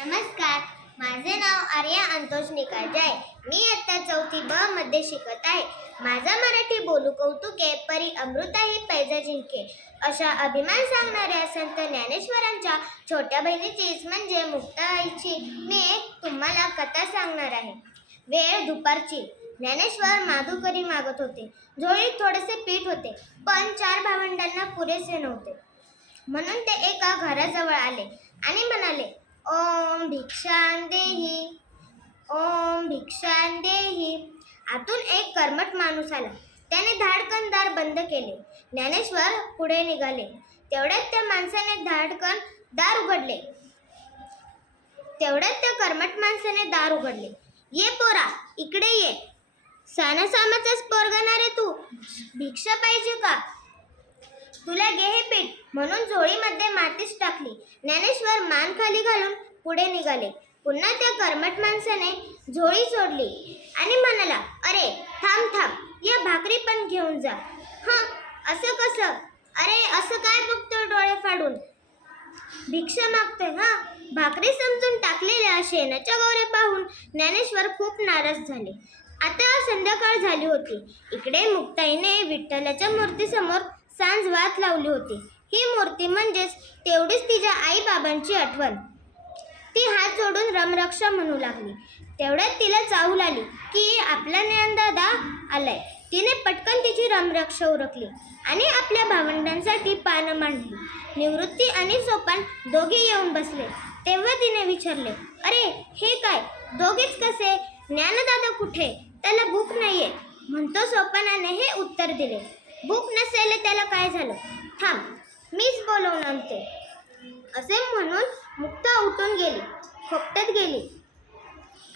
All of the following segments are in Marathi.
नमस्कार. माझे नाव आर्या अंतोष निकाळजे आहे मी आता चौथी ब मध्ये शिकत आहे. माझा मराठी बोलू कौतुके परी अमृताही पैजा जिंके अशा अभिमान सांगणाऱ्या संत ज्ञानेश्वरांच्या छोट्या बहिणीचीच म्हणजे मुक्ताईची मी एक तुम्हाला कथा सांगणार आहे. वेळ दुपारची. ज्ञानेश्वर माधुकरी मागत होते. झोळीत थोडेसे पीठ होते पण चार भावंडांना पुरेसे नव्हते. म्हणून ते एका घराजवळ आले आणि म्हणाले ओम भिक्षां देही ओम भिक्षां देही आतून एक कर्मठ माणूस आला. त्याने धाडकन दार बंद केले. ज्ञानेश्वर पुढे निघाले. तेवढ्यात त्या माणसाने धाडकन दार उघडले. तेवढ्यात त्या कर्मठ माणसाने दार उघडले. ये पोरा इकडे ये. सानासामाचाच पोरगणार रे तू. भिक्षा पाहिजे का? तुला घे पीठ म्हणून झोळीमध्ये मातीच टाकली. ज्ञानेश्वर मान खाली घालून पुढे निघाले. पुन्हा त्या कर्मट माणसाने झोळी सोडली आणि म्हणाला अरे थांब थांब या भाकरी पण घेऊन जा. हं असं कसं? अरे असं काय बघतो डोळे फाडून? भिक्षा मागतोय हा. भाकरी समजून टाकलेल्या शेणाच्या गौऱ्या पाहून ज्ञानेश्वर खूप नाराज झाले. आता संध्याकाळ झाली होती. इकडे मुक्ताईने विठ्ठलाच्या मूर्तीसमोर सांज वात लावली होती. ही मूर्ती म्हणजेच तेवढीच तिच्या आईबाबांची आठवण. ती हात जोडून रमरक्षा म्हणू लागली. तेवढ्यात तिला चाहूल आली की आपला ज्ञानदादा आलाय. तिने पटकन तिची रमरक्षा उरकली आणि आपल्या भावंडांसाठी पानं मांडली. निवृत्ती आणि सोपान दोघे येऊन बसले. तेव्हा तिने विचारले अरे हे काय? दोघेच कसे? ज्ञानदादा कुठे? त्याला भूक नाहीये. म्हणतो सोपानाने हे उत्तर दिले. भूक नसेल त्याला काय झालं? थांब मीच बोलवणार ते असे म्हणून मुक्त उठून गेली खोपट्यात गेली.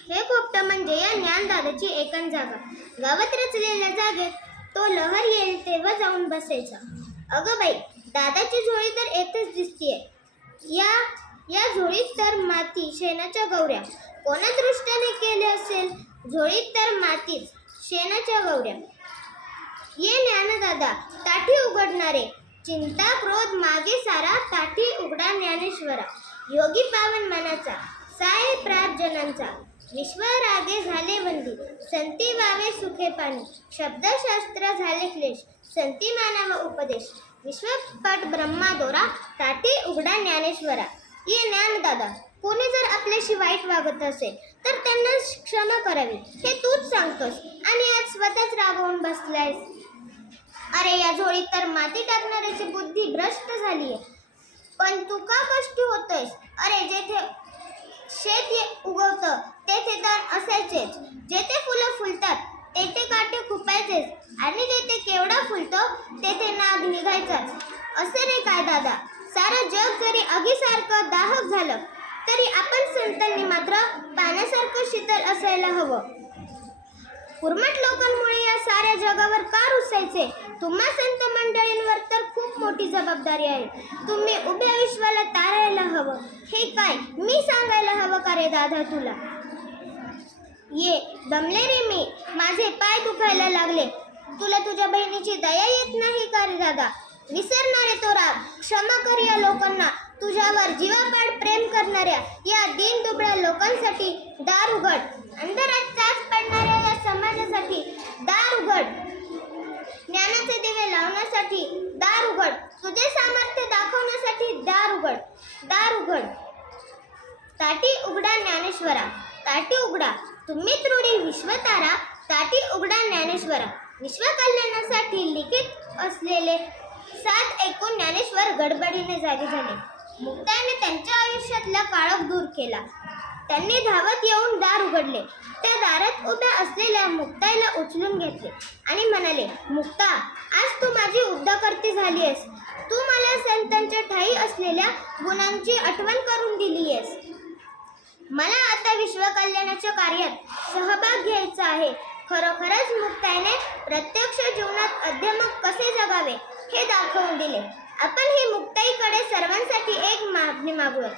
हे खोपटं म्हणजे या ज्ञानदादाची एकन जागा. गावात रचलेल्या जागेत तो लहर येईल तेव्हा जाऊन बसायचा. अगं बाई दादाची झोळी तर एकच दिसतीये. या या झोळीत तर माती शेणाच्या गौऱ्या कोणा दृष्टीने केले असेल? झोळीत तर मातीच शेणाच्या गौऱ्या ये ज्ञानदादा ताठी उघडणारे. चिंता क्रोध मागे सारा ताठी उघडा ज्ञानेश्वरा. योगी पावन मनाचा साय प्रार्जनांचा विश्वरागे झाले वंदी संती वावे सुखे पाणी. शब्दशास्त्र झाले क्लेश संती मानाव उपदेश. विश्वपट ब्रह्मा दोरा ताठी उघडा ज्ञानेश्वरा. ये ज्ञानदादा कोणी जर आपल्याशी वाईट वागत असेल तर त्यांना क्षमा करावी. हे तूच सांगतोस. आणि आज स्वतःच रागवून बसलायस. अरे या झोळीत तर माती टाकणाऱ्याची बुद्धी भ्रष्ट झाली आहे. पण तू का कष्टी होतोयस? अरे जेथे शेत ये- उगवतं तेथे तर असायचेच. जेथे फुलं फुलतात तेथे काटे खुपायचेच. आणि जेथे केवडा फुलतो तेथे नाग निघायचाच. असे रे काय दादा? सारं जग जरी आगीसारखं दाहक झालं तरी आपण संतांनी मात्र पाण्यासारखं शीतल असायला हवं. कुर्मट लोकांमुळे या साऱ्या जगावर का रुसायचे? तुम्हा संत मंडळींवर तर खूप मोठी जबाबदारी आहे. तुम्ही उभ्या विश्वाला तारायला हवं. हे काय? मी सांगायला हवं का रे दादा तुला? ये दमले रे मी. माझे पाय दुखायला लागले. तुला तुझ्या बहिणीची दया येत नाही का रे दादा? विसरणारे तो राग. क्षमा कर या लोकांना. तुझ्यावर जीवापाड प्रेम करणाऱ्या या दीन दुबळ्या लोकांसाठी दार उघड. अंधारात चाच पडणाऱ्या या समाजासाठी दार उघड. ज्ञानाचे दिवे लावण्यासाठी दार उघड. तुझे सामर्थ्य दाखवण्यासाठी दार उघड. दार उघड. ताटी उघडा ज्ञानेश्वरा. ताटी उघडा. तुम्ही त्रुडी विश्वतारा. ताटी उघडा ज्ञानेश्वरा. विश्वकल्याणासाठी लिखित असलेले सात एकूण ज्ञानेश्वर गडबडीने जागे झाले. मुक्ताने त्यांच्या आयुष्यातला काळोख दूर केला. त्यांनी धावत येऊन दार उघडले. त्या दारात उभ्या असलेल्या मुक्ताईला उचलून घेतले आणि म्हणाले मुक्ता आज तू माझी उद्धाकर्ती झाली आहेस तू मला संतांच्या ठाई असलेल्या गुणांची आठवण करून दिली आहेस मला आता विश्वकल्याणाच्या कार्यात सहभाग घ्यायचा आहे. खरोखरच मुक्ताईने प्रत्यक्ष जीवनात अध्यमक कसे जगावे हे दाखवून दिले. आपण ही मुक्ताई मुक्ताईकडे सर्वांसाठी एक मागणी मागूया.